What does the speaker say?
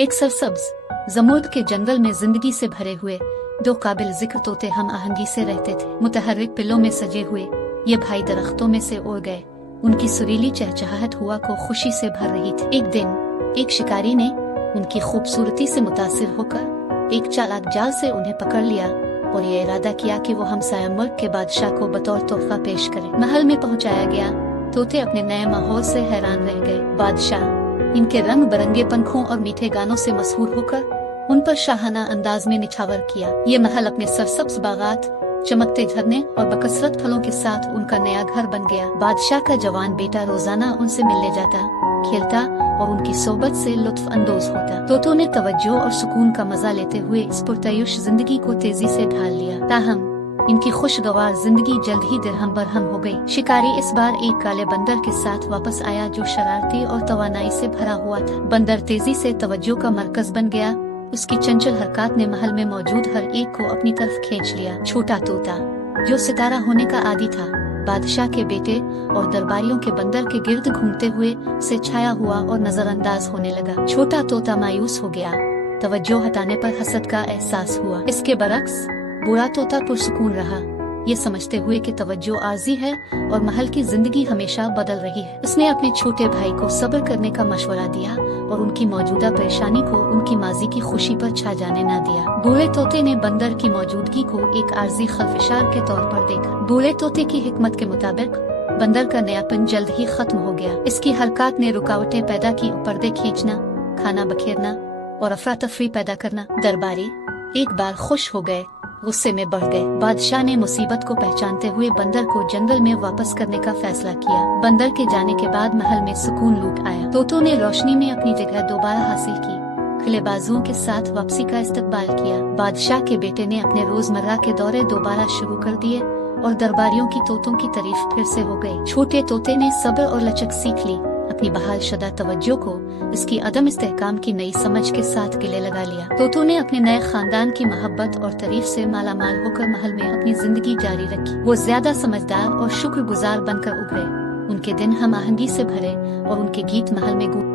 एक सरसब्ज जमुर्द के जंगल में जिंदगी से भरे हुए दो काबिल जिक्र तोते हम आहंगी से रहते थे। मुतहर्रिक पिल्लों में सजे हुए ये भाई दरख्तों में से उड़ गए। उनकी सुरीली चहचहाहट हुआ को खुशी से भर रही थी। एक दिन एक शिकारी ने उनकी खूबसूरती से मुतासिर होकर एक चालाक जाल से उन्हें पकड़ लिया और ये इरादा किया कि वो हमसाया मुल्क के बादशाह को बतौर तोहफा पेश करे। महल में पहुंचाया गया। तोते अपने नए माहौल से हैरान रह गए। बादशाह इनके रंग बिरंगे पंखों और मीठे गानों से मशहूर होकर उन पर शाहाना अंदाज में निछावर किया। ये महल अपने सरसब्ज बागात, चमकते झरने और बकसरत फलों के साथ उनका नया घर बन गया। बादशाह का जवान बेटा रोजाना उनसे मिलने जाता, खेलता और उनकी सोबत से लुत्फ अंदोज होता। तोतों ने तवज्जो और सुकून का मजा लेते हुए इस पुरतयुश जिंदगी को तेजी से ढाल लिया। ताहम इनकी खुशगवार जिंदगी जल्द ही दिरहम बरहम हो गई। शिकारी इस बार एक काले बंदर के साथ वापस आया जो शरारती और तवानाई से भरा हुआ था। बंदर तेजी से तवज्जो का मरकज बन गया। उसकी चंचल हरकत ने महल में मौजूद हर एक को अपनी तरफ खींच लिया। छोटा तोता जो सितारा होने का आदी था, बादशाह के बेटे और दरबारियों के बंदर के गिर्द घूमते हुए से छाया हुआ और नजरअंदाज होने लगा। छोटा तोता मायूस हो गया। तवज्जो हटाने पर हसद का एहसास हुआ। इसके बरक्स बूढ़ा तोता पुरसुकून रहा, ये समझते हुए कि तवज्जो आर्जी है और महल की जिंदगी हमेशा बदल रही है। उसने अपने छोटे भाई को सब्र करने का मशवरा दिया और उनकी मौजूदा परेशानी को उनकी माजी की खुशी पर छा जाने न दिया। बूढ़े तोते ने बंदर की मौजूदगी को एक आर्जी खलफिशार के तौर पर देखा। बूढ़े तोते की हिकमत के मुताबिक बंदर का नयापन जल्द ही खत्म हो गया। इसकी हरकत ने रुकावटें पैदा की, पर्दे खींचना, खाना बखेरना और अफरा तफरी पैदा करना। दरबारी एक बार खुश हो गए, गुस्से में बढ़ गए। बादशाह ने मुसीबत को पहचानते हुए बंदर को जंगल में वापस करने का फैसला किया। बंदर के जाने के बाद महल में सुकून लूट आया। तोतों ने रोशनी में अपनी जगह दोबारा हासिल की, खुले बाजुओं के साथ वापसी का इस्तकबाल किया। बादशाह के बेटे ने अपने रोजमर्रा के दौरे दोबारा शुरू कर दिए और दरबारियों की तोतों की तारीफ फिर से हो गई। छोटे तोते ने सब्र और लचक सीख ली। अपनी बहाल शुदा तवज्जो को इसकी अदम इस्तेहकाम की नई समझ के साथ गिले लगा लिया। तोतों ने अपने नए खानदान की मोहब्बत और तारीफ से मालामाल होकर महल में अपनी जिंदगी जारी रखी। वो ज्यादा समझदार और शुक्रगुजार बनकर उभरे। उनके दिन हम आहंगी से भरे और उनके गीत महल में गूंजे।